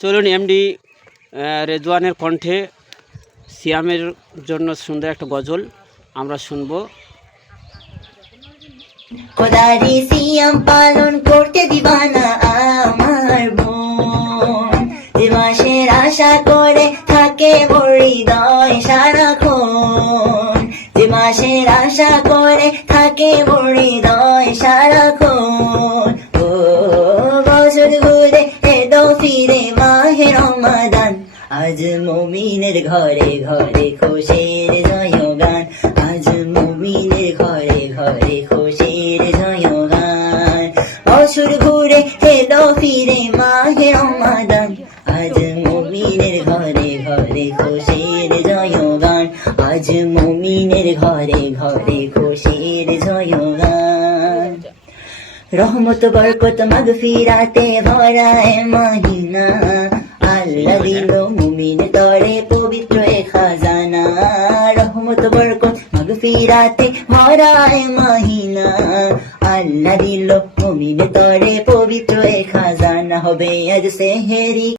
চলুন এমডি রেজওয়ানের কণ্ঠে সিয়ামের জন্য সুন্দর একটা গজল আমরা শুনবো। খোদারি সিয়াম পালন করতে দিবানা আমার বোন, যে মাসের আশা করে থাকে মোর হৃদয় সারাক্ষণ, যে মাসের আশা করে থাকে মোর হৃদয় সারাক্ষণ। ও বছর ঘুরে এলো ফিরে মাহে রমাদান, আজ মুমিনের ঘরে ঘরে খুশির জয়গান, আজ মুমিনের ঘরে ঘরে খুশির জয়গান। বছর ঘুরে এলো ফিরে মাহে রমাদান, আজ মুমিনের ঘরে ঘরে খুশির জয়গান, আজ মুমিনের ঘরে ঘরে খুশির জয়গান। রহমত বরকত মাগফিরাতে ভরা এ মহিনা, আল্লাহ দিল মুমিন তরে পবিত্র এ খাজানা। রহমত বরকত মাগফিরাতে ভরা এ মহিনা, আল্লাহ দিল মুমিন তরে পবিত্র এ খাজানা। হবে আজ সেহেরি